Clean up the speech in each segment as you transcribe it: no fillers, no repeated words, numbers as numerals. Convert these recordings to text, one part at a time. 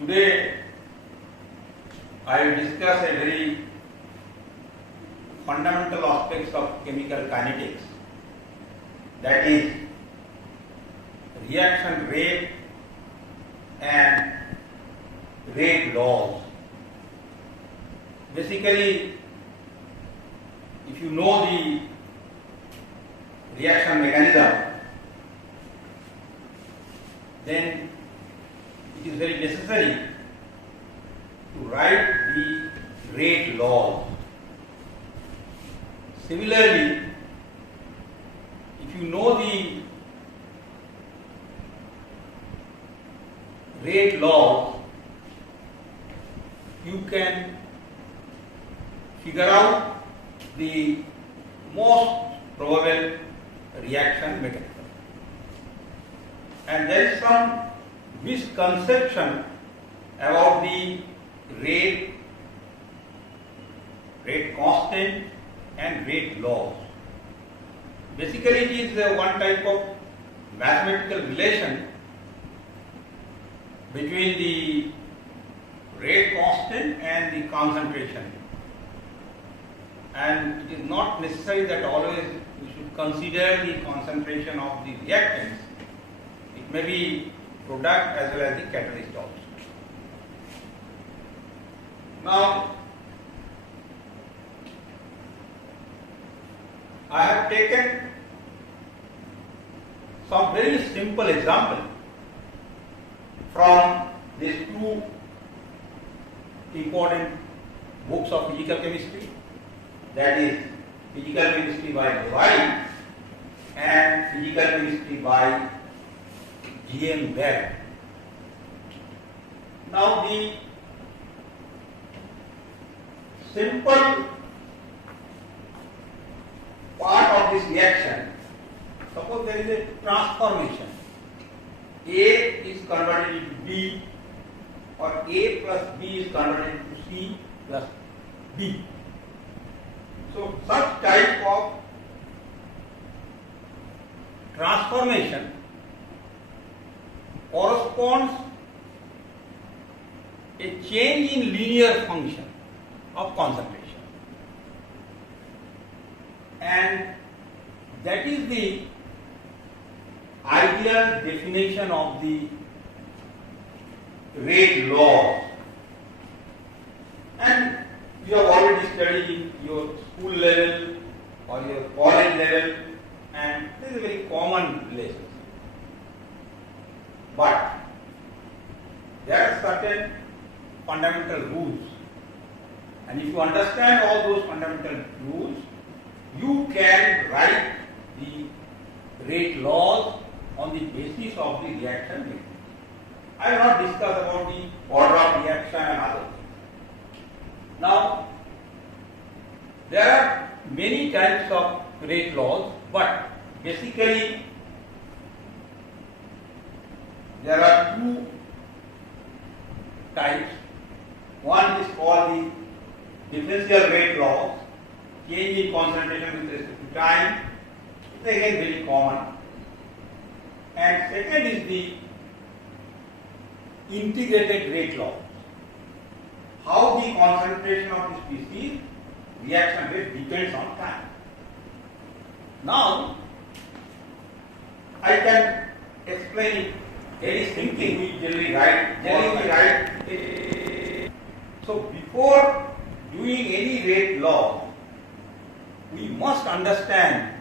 Today I will discuss a very fundamental aspects of chemical kinetics, that is reaction rate and rate laws. Basically, if you know the reaction mechanism, then it is very necessary to write the rate laws. Similarly, if you know the rate laws, you can figure out the most probable reaction mechanism. And there is some misconception about the rate constant and rate laws. Basically, it is one type of mathematical relation between the rate constant and the concentration. And it is not necessary that always we should consider the concentration of the reactants. It may be product as well as the catalyst also. Now, I have taken some very simple example from these two important books of physical chemistry, that is Physical Chemistry by Ghosh and Physical Chemistry by G.M. Webb. Now, the simple part of this reaction, suppose there is a transformation. A is converted into B, or A plus B is converted into C plus B. So, such type of transformation corresponds a change in linear function of concentration, and that is the ideal definition of the rate laws. And you have already studied in your school level or your college level, and this is a very common lesson. But there are certain fundamental rules, and if you understand all those fundamental rules, you can write the rate laws on the basis of the reaction mechanism. I will not discuss about the order of reaction and other things. Now, there are many types of rate laws, but basically there are two types. One is called the differential rate laws, change in concentration with respect to time. It's again very common. And second is the integrated rate laws. How the concentration of the species reaction rate depends on time. Now, I can explain it very simply. We generally write. So, before doing any rate law, we must understand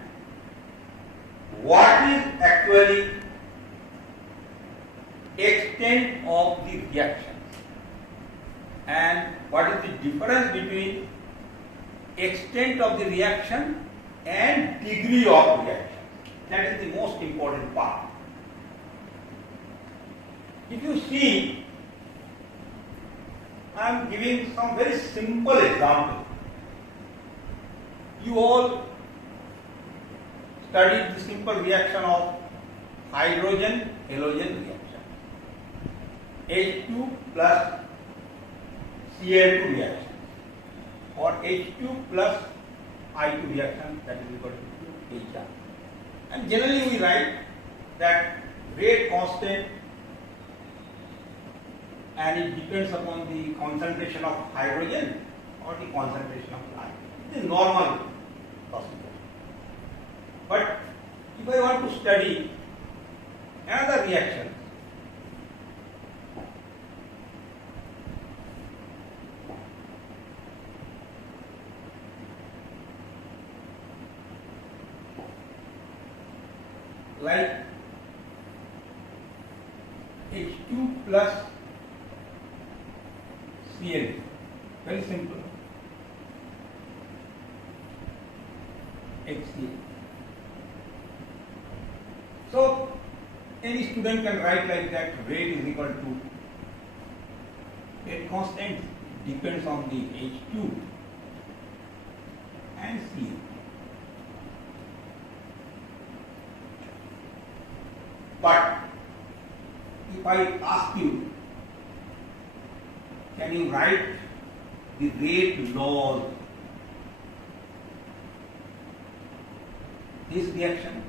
what is actually extent of the reaction and what is the difference between extent of the reaction and degree of reaction. That is the most important part. If you see, I am giving some very simple example. You all studied the simple reaction of hydrogen-halogen reaction. H2 plus Cl2 reaction, or H2 plus I2 reaction, that is equal to HR. And generally we write that rate constant and it depends upon the concentration of hydrogen or the concentration of light. It is normal procedure. But if I want to study another reaction, like H2 plus Cl, very simple, HCl. So any student can write like that, rate is equal to a constant, depends on the H2 and Cl. But if I ask you, can you write the rate laws? This reaction,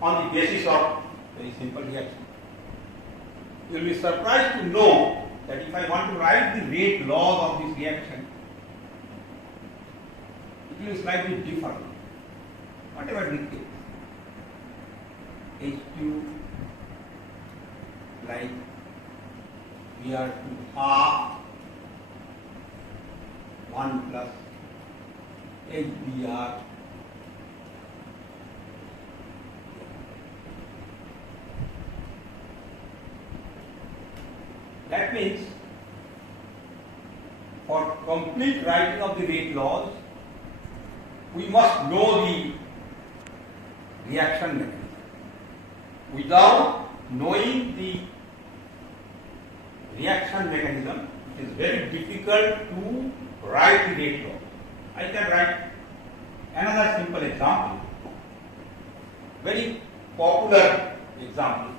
on the basis of very simple reaction. You will be surprised to know that if I want to write the rate laws of this reaction, it will slightly differ. Whatever the case, H2 like we are to half 1 plus HBr that means for complete writing of the rate laws, we must know the reaction mechanism. Without knowing the reaction mechanism, it is very difficult to write the rate law. I can write another simple example, very popular example.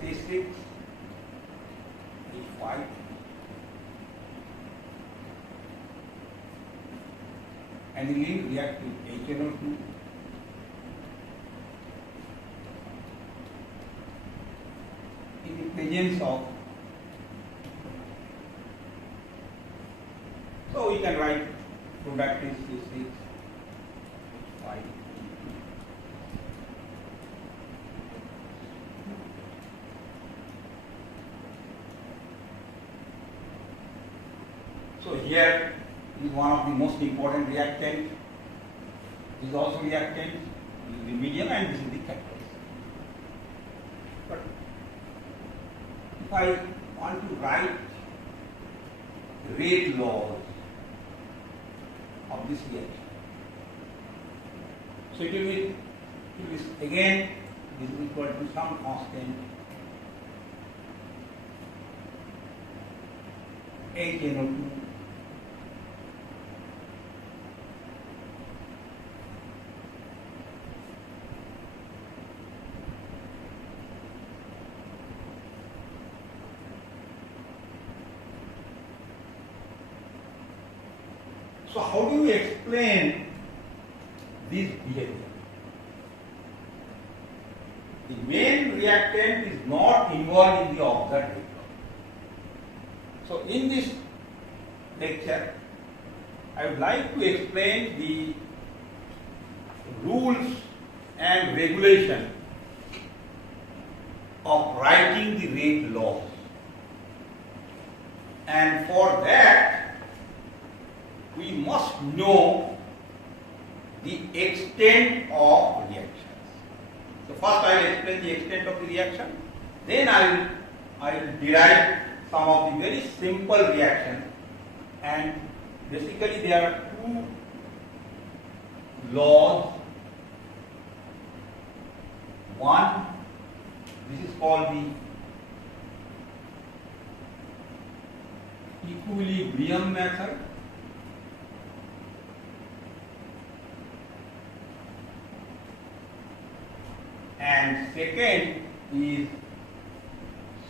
C6 H5 aniline react with HNO2 in the presence of, so we can write product is C6 H5. So here is one of the most important reactant. This is also reactant. This is the medium and this is the catalyst. But if I want to write the rate laws of this reaction, so it will be again this is equal to some constant HNO2 So how do you explain this behavior? The main reactant is not involved in the observed rate law. So in this lecture, I would like to explain the rules and regulation of writing the rate laws. And for that, we must know the extent of reactions. So first I will explain the extent of the reaction, then I will derive some of the very simple reactions, and basically there are two laws. One, this is called the equilibrium method. And second is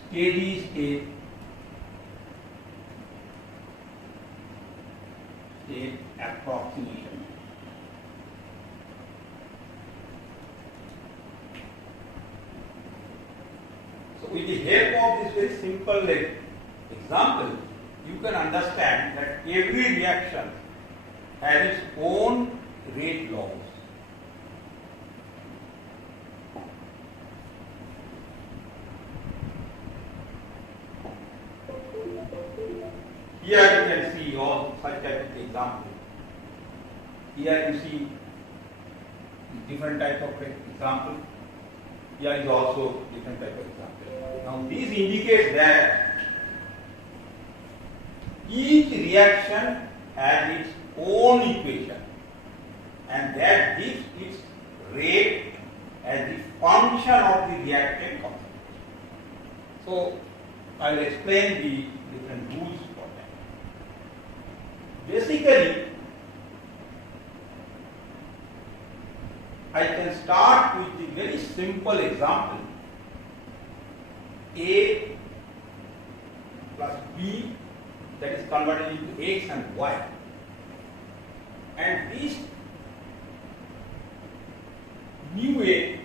steady state state approximation. So with the help of this very simple example, you can understand that every reaction has its own rate laws. Here you can see all such type of example. Here you see different type of example. Here is also different type of example. Now this indicates that each reaction has its own equation and that gives its rate as the function of the reactant concentration. So I will explain the different rules for that. Basically, I can start with the very simple example A plus B that is converted into X and Y. And this mu A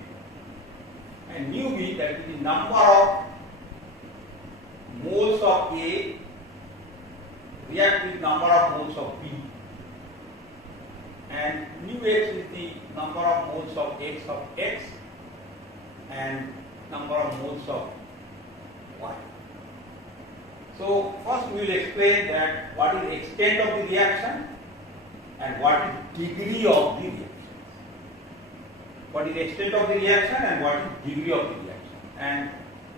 and mu B, that is the number of moles of A react with number of moles of B, and mu X is the number of moles of X and number of moles of Y. So first we will explain that what is the extent of the reaction and what is degree of the reaction. What is the extent of the reaction and what is degree of the reaction. And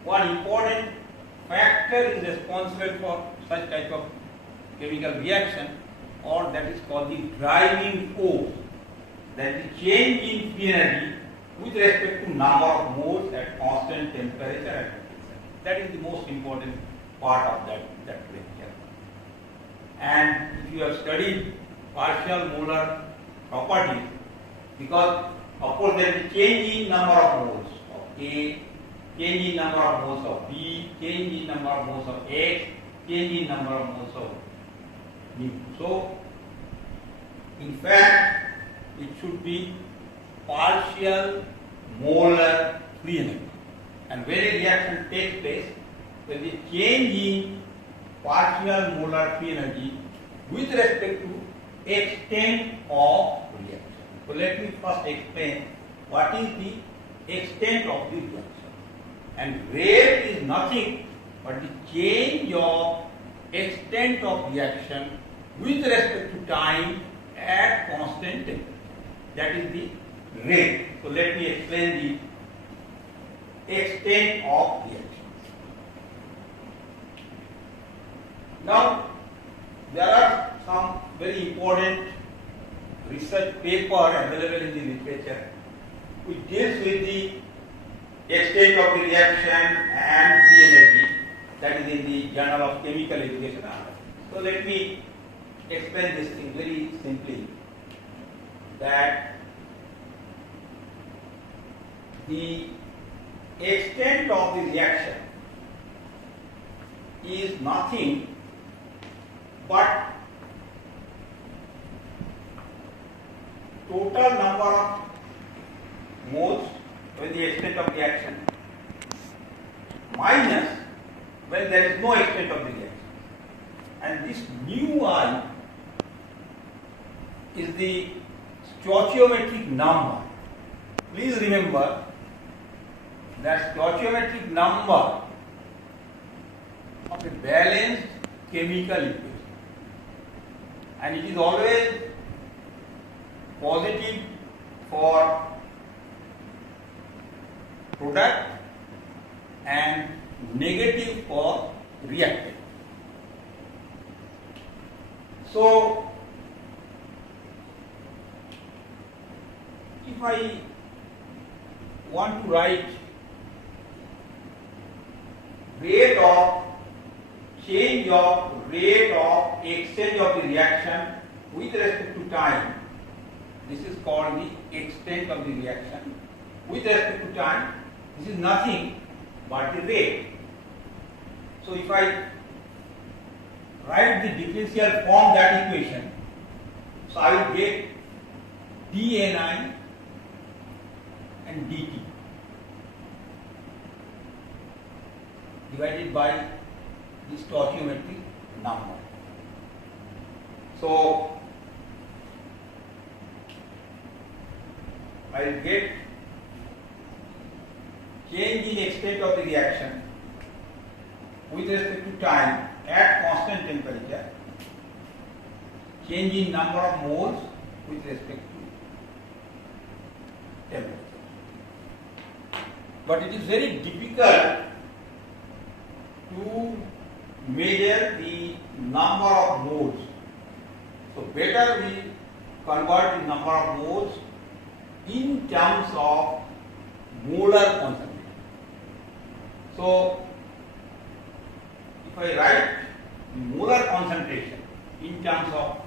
one important factor is responsible for such type of chemical reaction, or that is called the driving force, that is the change in free energy with respect to number of moles at constant temperature and pressure. That is the most important part of that lecture. And if you have studied partial molar properties, because of course there is a change in number of moles of A, change in number of moles of B, change in number of moles of X, change in number of moles of mu. So in fact it should be partial molar free energy. And when a reaction takes place, there is a change in partial molar free energy with respect to extent of reaction. So let me first explain what is the extent of the reaction. And rate is nothing but the change of extent of reaction with respect to time at constant temperature. That is the rate. So let me explain the extent of reaction. Now there are some very important research paper available in the literature which deals with the extent of the reaction and free energy, that is in the Journal of Chemical Education. So let me explain this thing very simply, that the extent of the reaction is nothing but total number of moles when the extent of reaction minus when there is no extent of the reaction. And this mu I is the stoichiometric number. Please remember that stoichiometric number of a balanced chemical equation, and it is always positive for product and negative for reactant. So if I want to write rate of change of rate of exchange of the reaction with respect to time, this is called the extent of the reaction with respect to time. This is nothing but the rate. So if I write the differential form that equation, So I will get dni and dt divided by this stoichiometric number. So I will get change in extent of the reaction with respect to time at constant temperature, change in number of moles with respect to temperature. But it is very difficult to measure the number of moles. So better we convert the number of moles in terms of molar concentration. So if I write molar concentration in terms of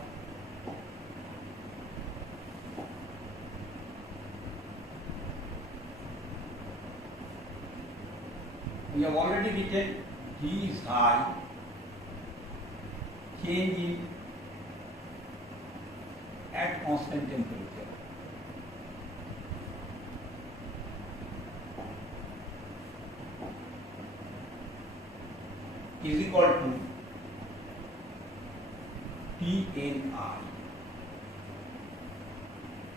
we have already written T is high, change in at constant temperature. Is equal to TNI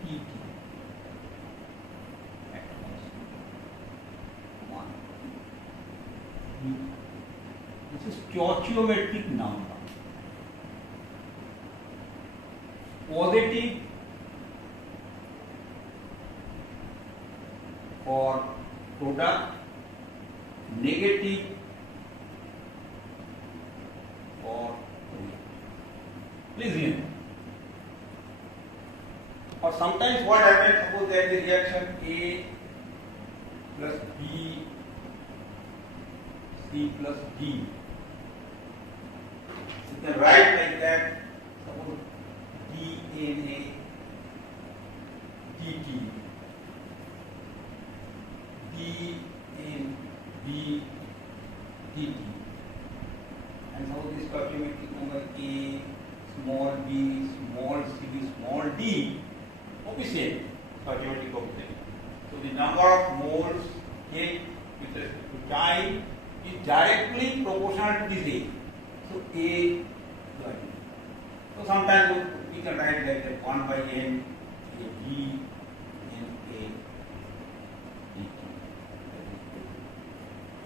TT at constant 1. This is stoichiometric number. Positive for product, negative for reactant. Please hear. Or sometimes what happens, suppose there is a reaction A plus B, C plus D. You can write like that, suppose DNA, DT, DNB, DT. And how this stoichiometric number A, small b, small c, small d, coefficient, stoichiometric coefficient. So the number of moles A with respect to time is directly proportional to this A. So A, so sometimes we can write like that 1 by n, A d, n A, dt.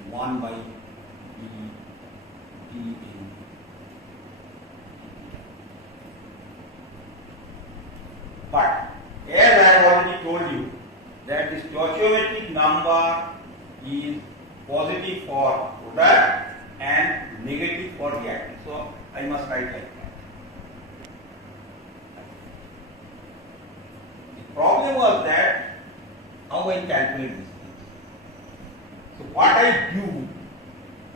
1 by d, d n. But as I have already told you that the stoichiometric number is positive for product and negative for reactant. So I must write like that. The problem was that how I calculate this thing. So what I do,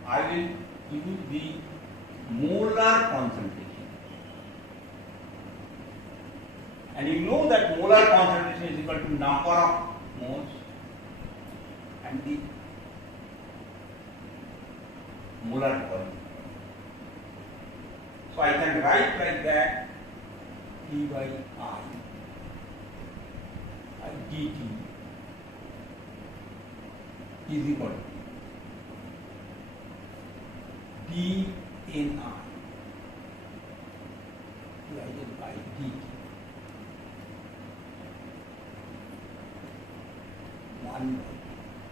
I will use the molar concentration. And you know that molar concentration is equal to number of moles and the molar volume. So I can write like that T by I dt is equal to dni divided by dt. 1.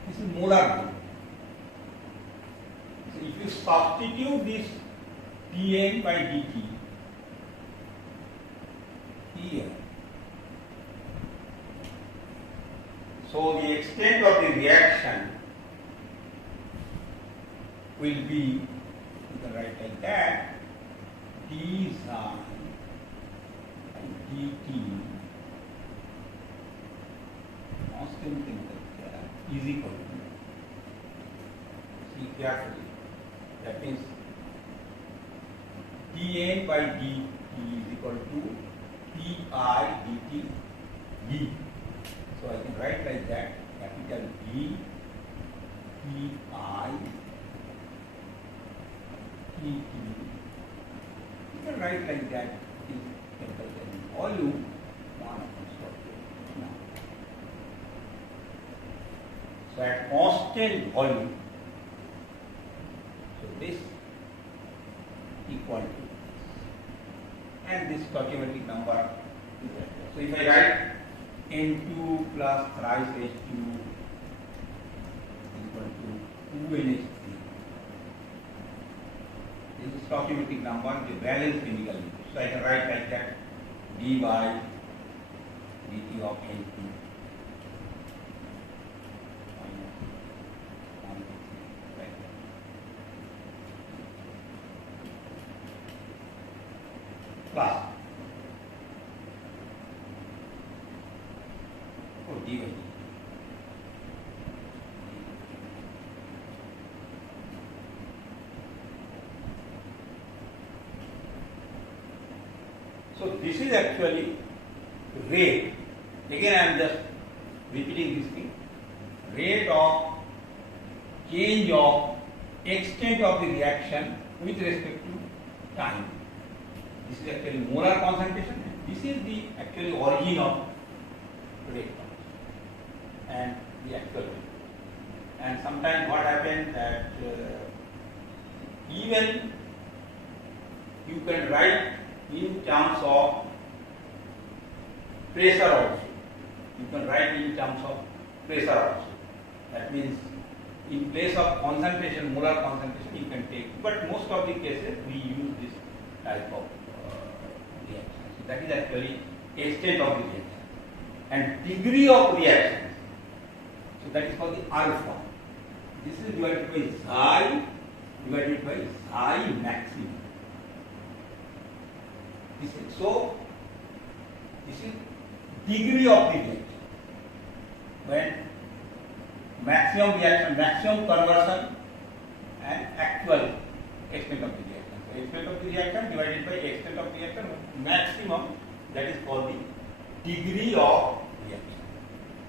This is molar volume. So if you substitute this dn by dt here, so the extent of the reaction will be, you can write like that, d sine and dt constant temperature is equal to, see carefully, that means dn by dt is equal to pi dt v. So I can write like that, capital V, pi, dt. You can write like that, capital N. volume 1 upon square root now. So at constant volume, so this equal to this, and this stoichiometric number is that. So if I write N2 plus thrice H2 equal to 2NH3, this is stoichiometric number, the valence chemical linkage. So I can write like that, d by dt of N2 minus 1, like that. Plus d by dt. So this is actually rate. Again, I am just repeating this thing. Rate of change of extent of the reaction with respect to time. This is actually molar concentration. This is the actually origin of rate and the actual rate. And sometimes what happens that even you can write in terms of pressure also. You can write in terms of pressure also. That means in place of concentration, molar concentration you can take. But most of the cases we use this type of reaction. So that is actually extent of the reaction. And degree of reaction. So that is called the alpha. This is divided by xi divided by xi maximum. So, this is degree of the reaction. When maximum reaction, maximum conversion and actual extent of the reaction. So, extent of the reaction divided by extent of reaction, maximum, that is called the degree of reaction.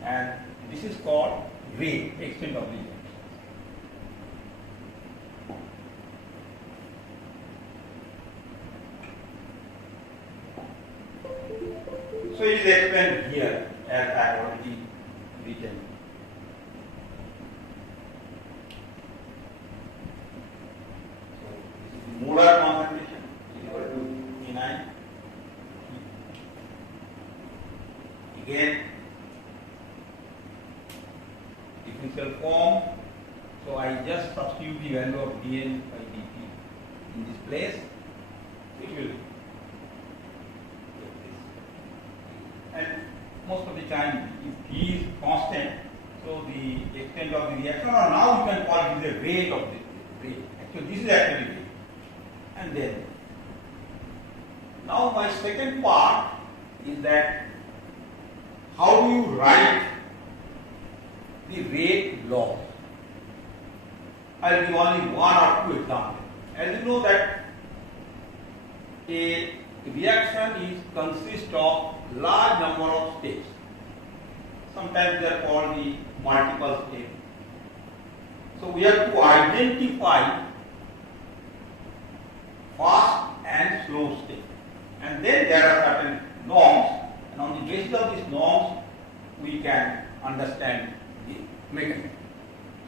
And this is called rate, extent of the reaction. So it is explained here as I have already written. So this is the molar concentration equal to K9. Again, differential form. So I just substitute the value of dN by dt in this place. It will. And most of the time, if V is constant, so the extent of the reaction, or now you can call it the rate of the rate. Actually, this is actually rate. And then, now my second part is that how do you write the rate law? I will give only one or two examples. As you know that a reaction is consists of large number of steps. Sometimes they are called the multiple steps. So we have to identify fast and slow steps. And then there are certain norms, and on the basis of these norms we can understand the mechanism.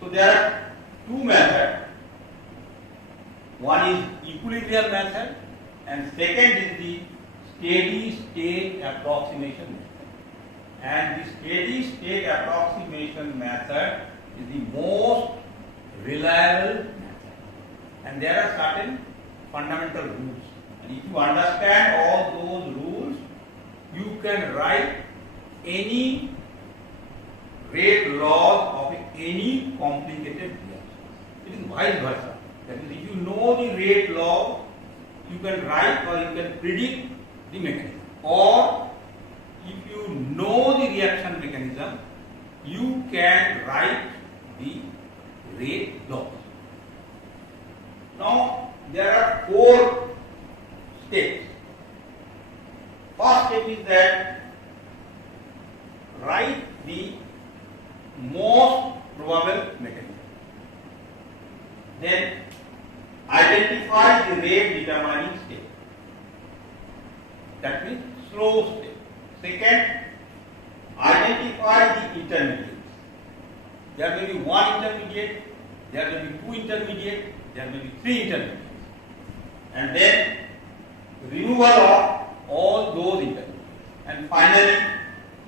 So there are two methods. One is equilibrium method, and second is the steady state approximation method. And the steady state approximation method is the most reliable method. And there are certain fundamental rules. And if you understand all those rules, you can write any rate laws of any complicated reaction. It is vice versa. That is, if you know the rate law, you can write or you can predict the mechanism. Or if you know the reaction mechanism, you can write the rate laws. Now, there are four steps. First step is that write the most probable mechanism. Then identify the rate determining step. That means slow step. Second, identify the intermediates. There may be one intermediate, there may be two intermediate, there may be three intermediates. And then removal of all those intermediates. And finally,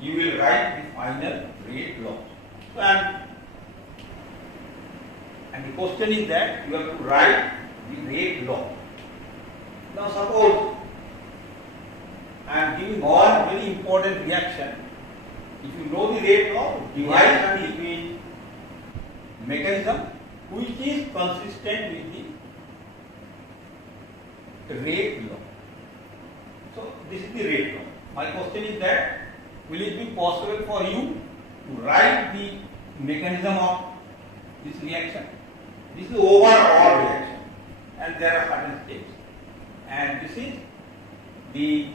you will write the final rate law. So, and the question is that you have to write the rate law. Now suppose I am giving one very important reaction. If you know the rate law, divide between mechanism which is consistent with the rate law. So this is the rate law. My question is that will it be possible for you to write the mechanism of this reaction? This is the overall reaction and there are certain steps. And this is the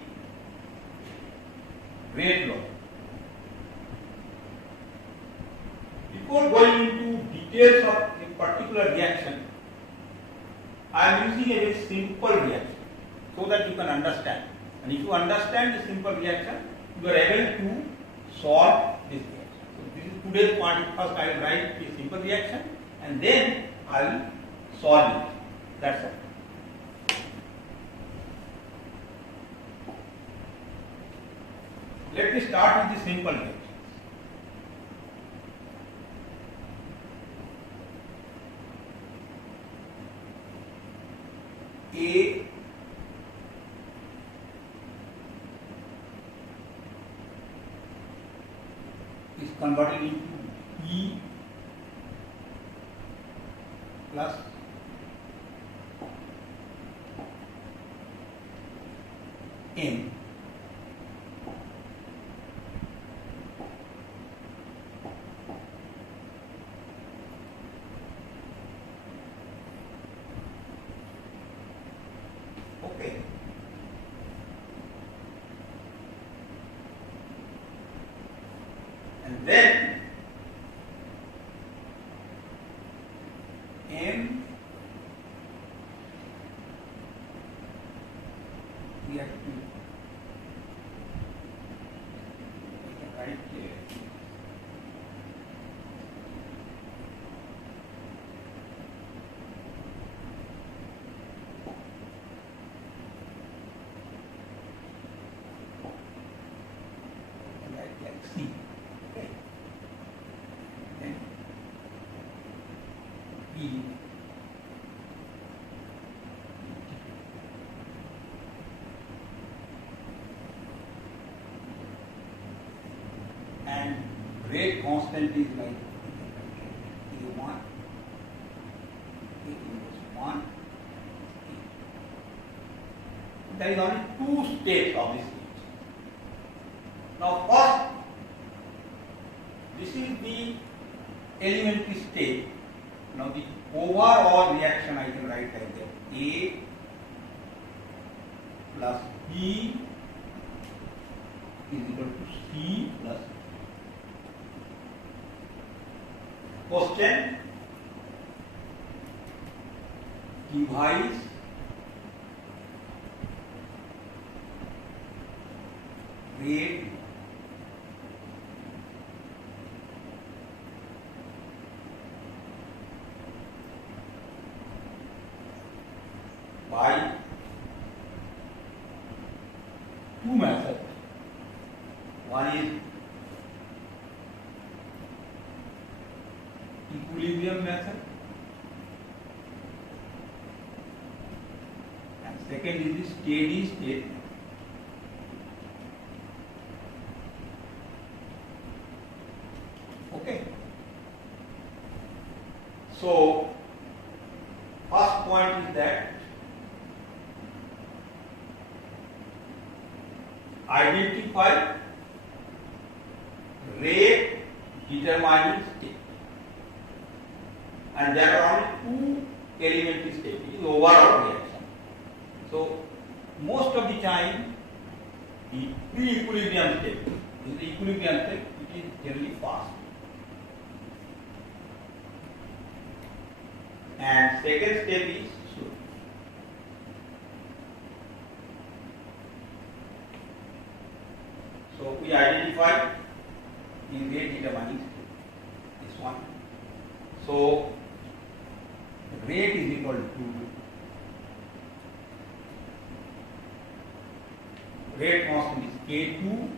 rate law. Before going into details of a particular reaction, I am using a very simple reaction so that you can understand. And if you understand the simple reaction, you are able to solve this reaction. So this is today's part. First I will write a simple reaction and then I will solve it. That's all. Let me start with the simple reaction. A is converted into E plus M. Okay. And then M we have to write here. Like C. Okay. Then E. And rate constant is like A1, A inverse 1. There is only two states of this reaction. Now first, this is the elementary state. Now the overall reaction I can write like that. A plus B is equal to C plus B. Question: devise rate by two methods. One is equilibrium method and second is the steady state. Okay. So first point is that identify rate determining state. And there are only two elementary states, which is overall reaction. So most of the time the pre-equilibrium state is the equilibrium state, which is generally fast. And second step is slow. So we identify the rate determining this one. So rate is equal to rate constant is K2,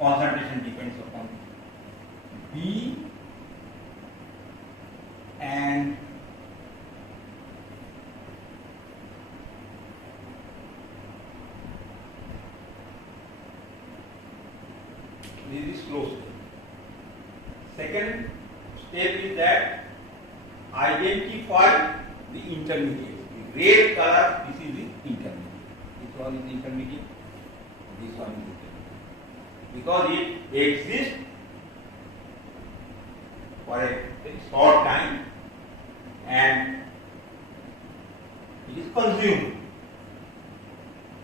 concentration depends upon B, and this is slow step. Second step is that identify the intermediate. The red color, this is the intermediate. This one is intermediate, this one is intermediate. Because it exists for a very short time and it is consumed.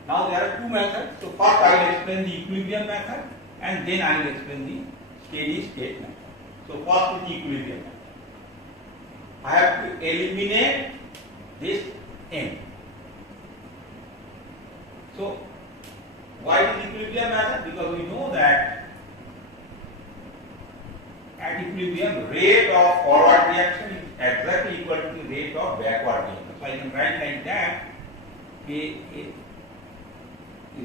Now there are two methods. So first I will explain the equilibrium method and then I will explain the steady state method. So first is the equilibrium method. I have to eliminate this M. So why is equilibrium method? Because we know that at equilibrium rate of forward reaction is exactly equal to the rate of backward reaction. So I can write like that, Ka is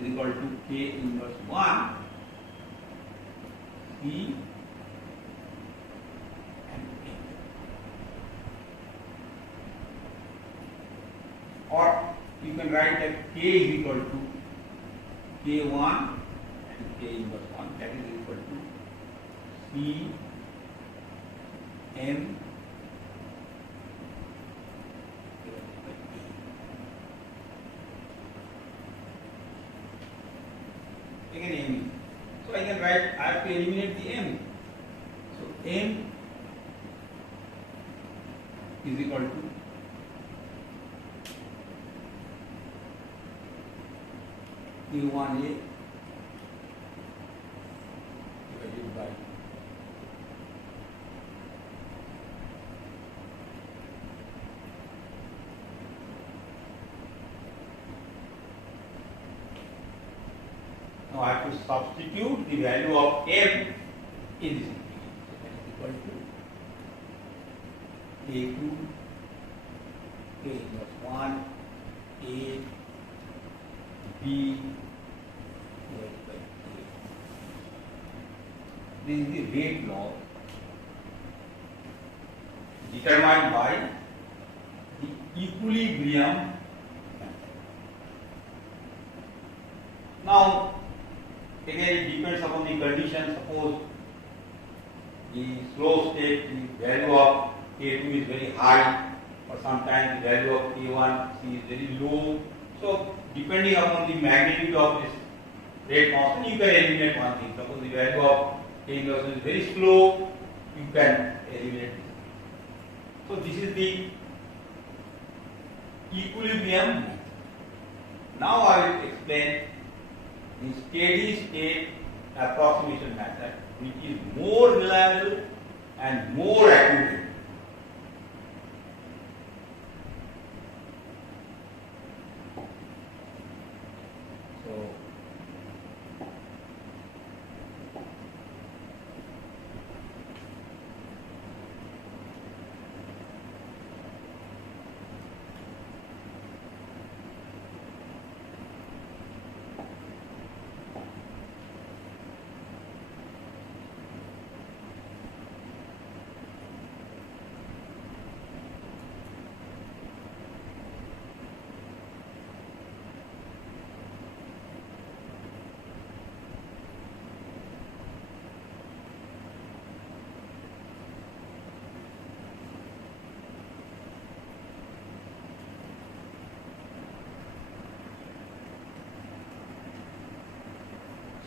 equal to K inverse 1 C and M. Or you can write that K is equal to K1 and K inverse 1, that is equal to C M again M. So I can write, I have to eliminate the M. So M is equal to Q1A divided by now I have to substitute the value of M in this equation. So that is equal to A2 K inverse 1 A B divided by A. This is the rate law determined by the equilibrium method. Now again it depends upon the condition. Suppose the slow state, the value of K2 is very high, or sometimes the value of K1C is very low. So depending upon the magnitude of this rate constant, you can eliminate one thing. Suppose the value of K inverse is very slow, you can eliminate this. So this is the equilibrium method. Now I will explain the steady state approximation method, which is more reliable and more accurate.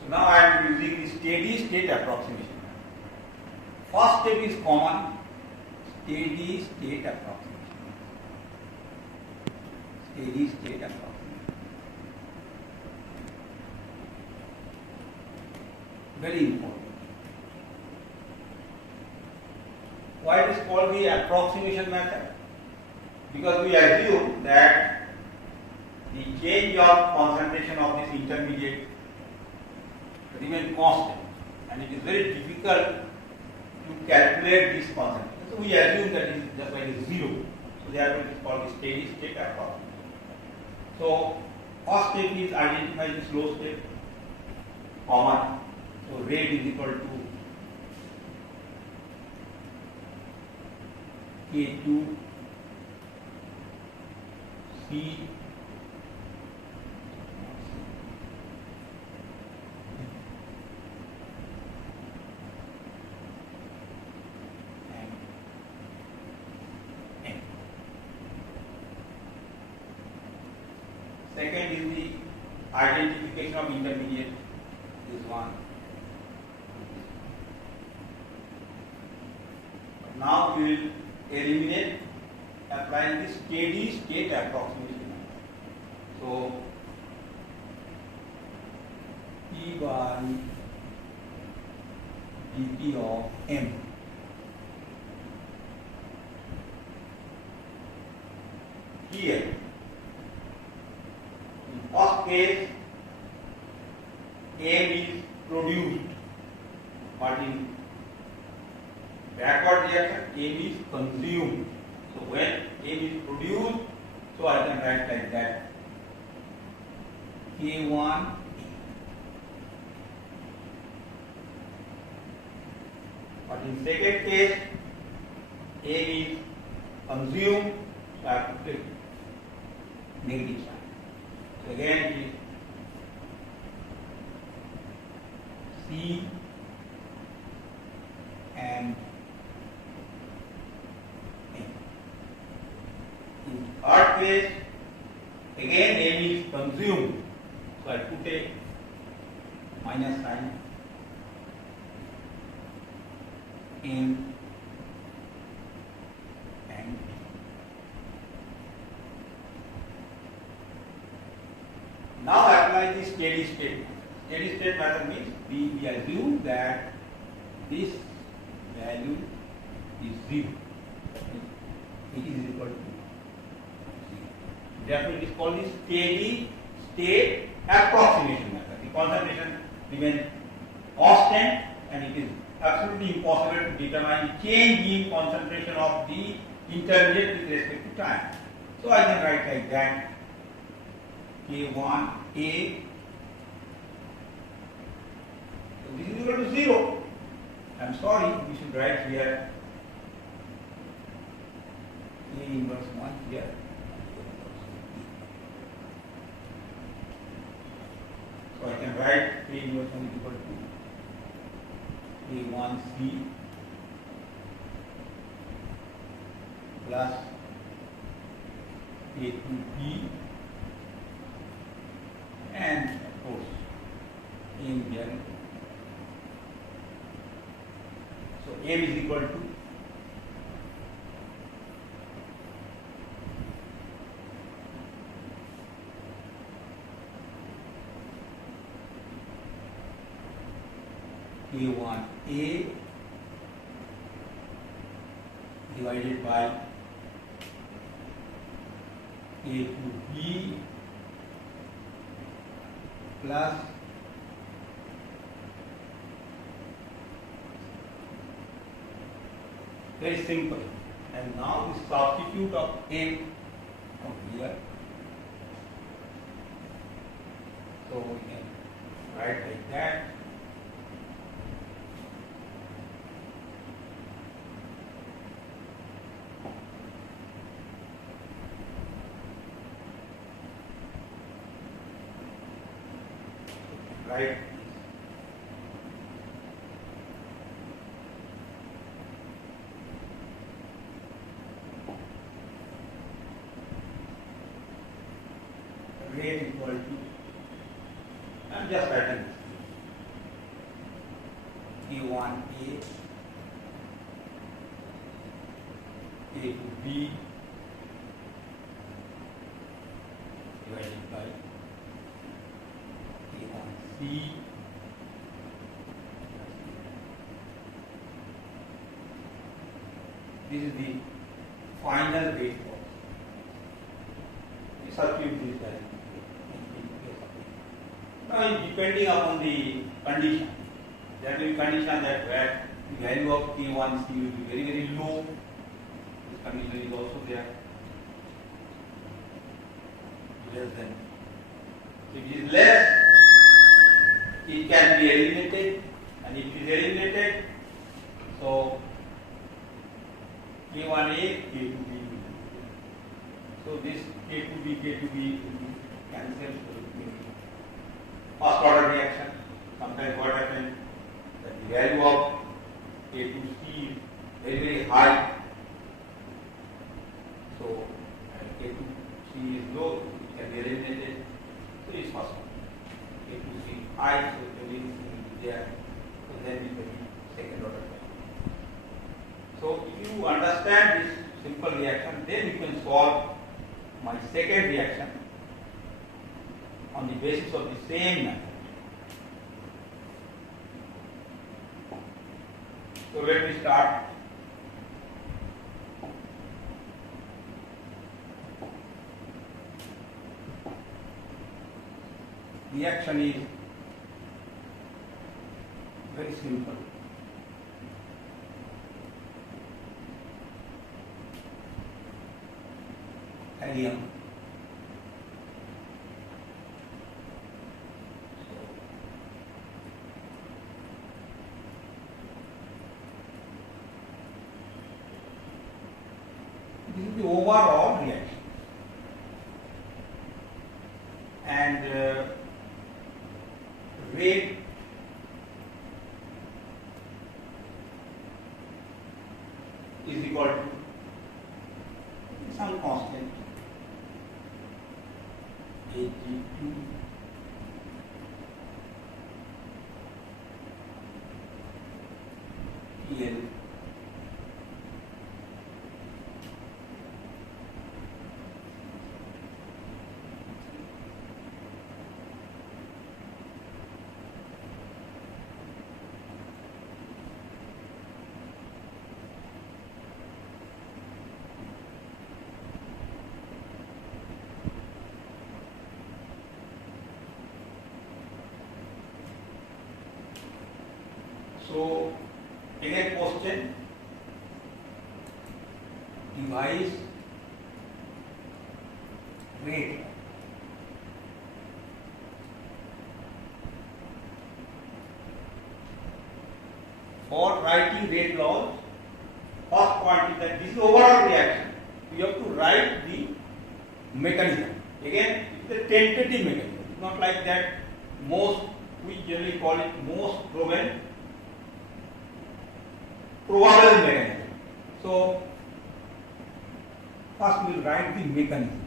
Now I am using the steady state approximation. First step is common, steady state approximation. Steady state approximation. Very important. Why it is called the approximation method? Because we assume that the change of concentration of this intermediate remain constant, and it is very difficult to calculate this concentration. So we assume that it is just like a zero. So therefore it is called the steady state approximation. So first step is identify the slow state, common. So rate is equal to K2 C second is the identification of intermediate, this one. Now we will eliminate applying the steady state approximation. So P by dt of M here. First case, M is produced, but in backward reaction, M is consumed. So when M is produced, so I can write like that. K1 but in second case, M is consumed, so I have to take negative sign. So again it is C and M. In third case, again M is consumed, so I put a minus sign. M and now apply the steady state. Steady state method means we assume that this value is 0. It is equal to 0. Therefore, it is called the steady state approximation method. The concentration remains constant, and it is absolutely impossible to determine the change in concentration of the intermediate with respect to time. So I can write like that. K1A. So this is equal to 0. I am sorry, we should write here K inverse 1 here. So I can write K inverse 1 is equal to K1C plus K2B and of course M here. So M is equal to K1A divided by K2B plus very simple. And now the substitute of M from here. So we can write like that. Right. Rate equal to, I'm just writing Q1A, K2B divided by K1C this is the final rate force. We substitute this value. Now, depending upon the condition, there will be condition that where the value of K1C will be very, very low. This condition is also there. Less than. If it is less, it can be eliminated, and if it is eliminated, so K1A, K2B. So this K2B, K2B cancels. First order reaction. Sometimes what happens that the value of K2C is very, very high. So K2C is low, it can be eliminated. So it's first one. K2C high, so everything will be there. So then we can second order. So if you understand this simple reaction, then you can solve my second reaction on the basis of the same method. So let me start. Reaction is very simple. Helium. This is the overall reaction, and rate is equal to some constant Ag2 PL So, again question, device rate. For writing rate laws, first point is that this is overall reaction. You have to write the mechanism. Again, it's a tentative mechanism. It's not like that most, we generally call it most proven probable mechanism. So, first we will write the mechanism.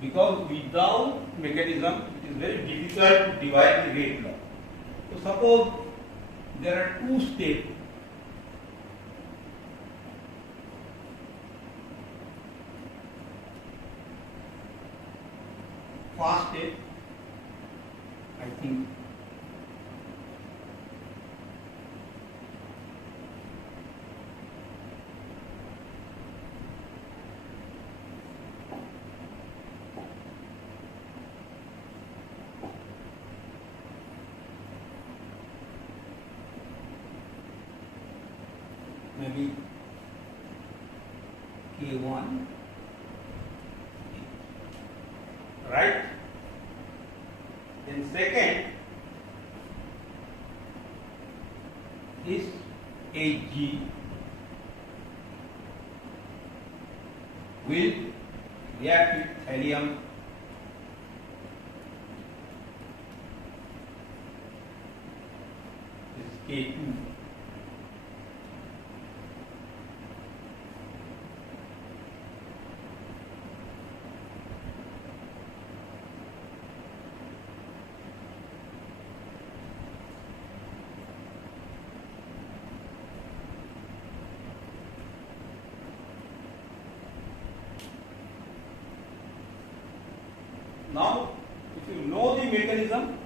Because without mechanism, it is very difficult to devise the rate law. So, suppose there are two states. First state, I think maybe K1, right? Then second is Ag will react with helium is K2. Now, if you know the mechanism,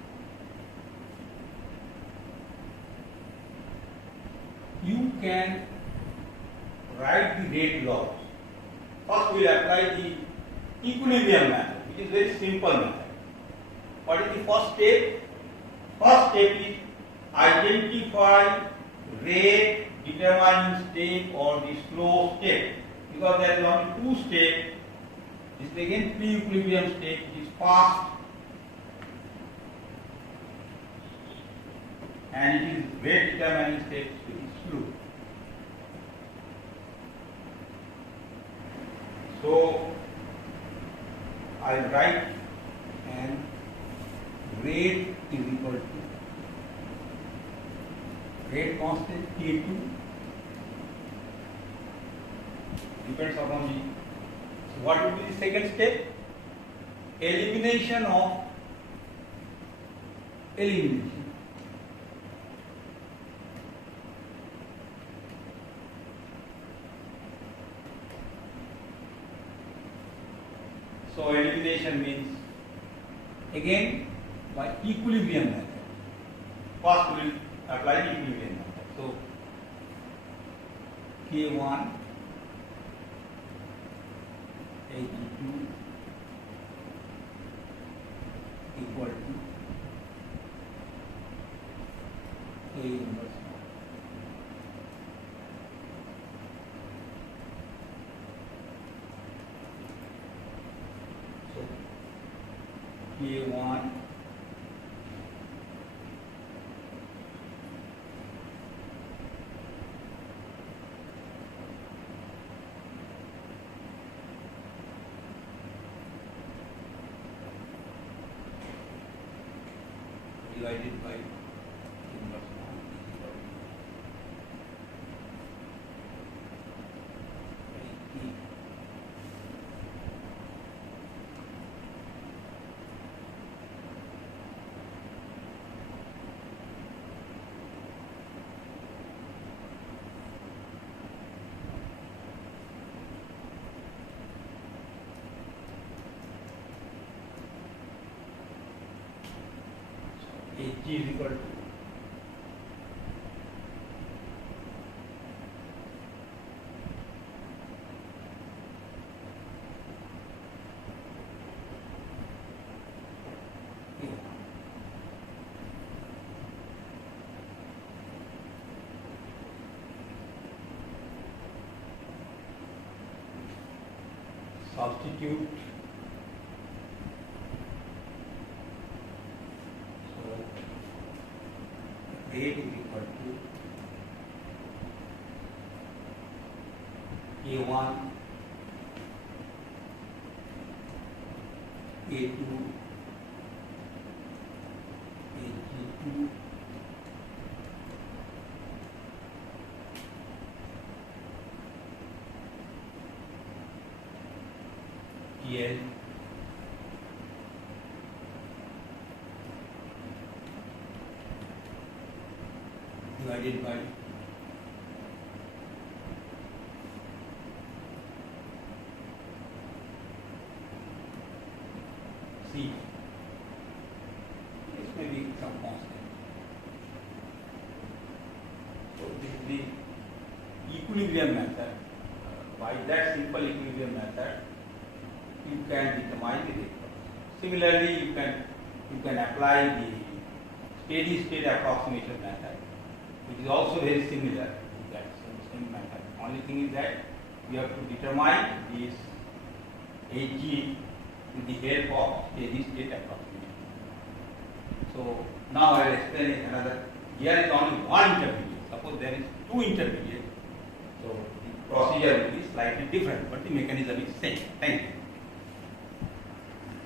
you can write the rate laws. First we will apply the equilibrium method, which is very simple method. What is the first step? First step is identify rate determining step or the slow step, because there is only two steps. This is again pre-equilibrium state, which is fast, and it is rate determining state, which is slow. So I will write, and rate is equal to rate constant K2 depends upon the. So what will be the second step? Elimination of elimination. So elimination means again by equilibrium method. First we will apply the equilibrium method. So K1 Ag2 equal to K inverse. So K1 divided by inverse 1 by E. G is equal to substitute. Rate is equal to A1, A2, Ag2, TL divided by C. This may be some constant. So this is the equilibrium method. By that simple equilibrium method, you can determine the rate. Similarly, you can apply the steady state approximation method, which is also very similar to that same method. Only thing is that we have to determine this Ag with the help of steady state approximation. So now I will explain another. Here is only one intermediate. Suppose there is two intermediate. So the procedure will be slightly different, but the mechanism is same. Thank you.